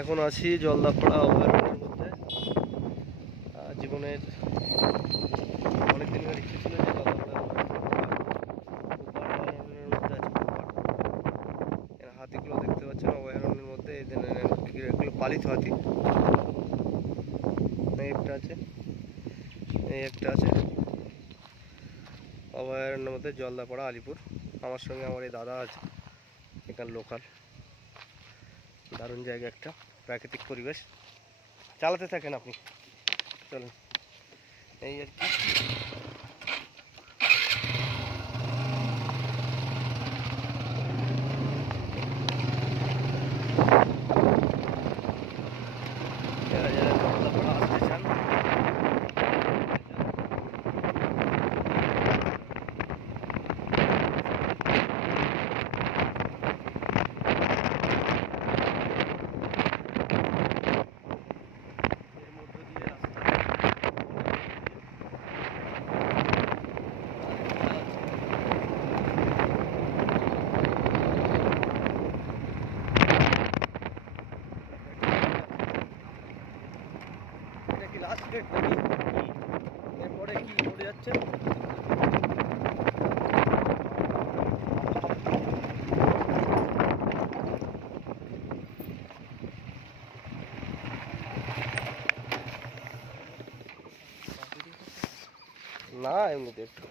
এখন আছি জলদাপাড়া অভয়ারণ্যের মধ্যে। জীবনের অনেক দিনের ইচ্ছে ছিল যে জলদাপাড়া মধ্যে আছে। হাতিগুলো দেখতে পাচ্ছেন অভয়ারণ্যের মধ্যে এগুলো পালিত হাতি। একটা আছে, এই একটা আছে। অভয়ারণ্যের মধ্যে জলদাপাড়া আলিপুর। আমার সঙ্গে আমার এই দাদা আছে, এখান লোকাল দারুণ জায়গা একটা প্রাকৃতিক পরিবেশ। চালাতে থাকেন আপনি। চলুন। এই আর কি। লাস্ট গেট নাকি এরপরে কি পড়ে যাচ্ছে? না এমনিতে একটু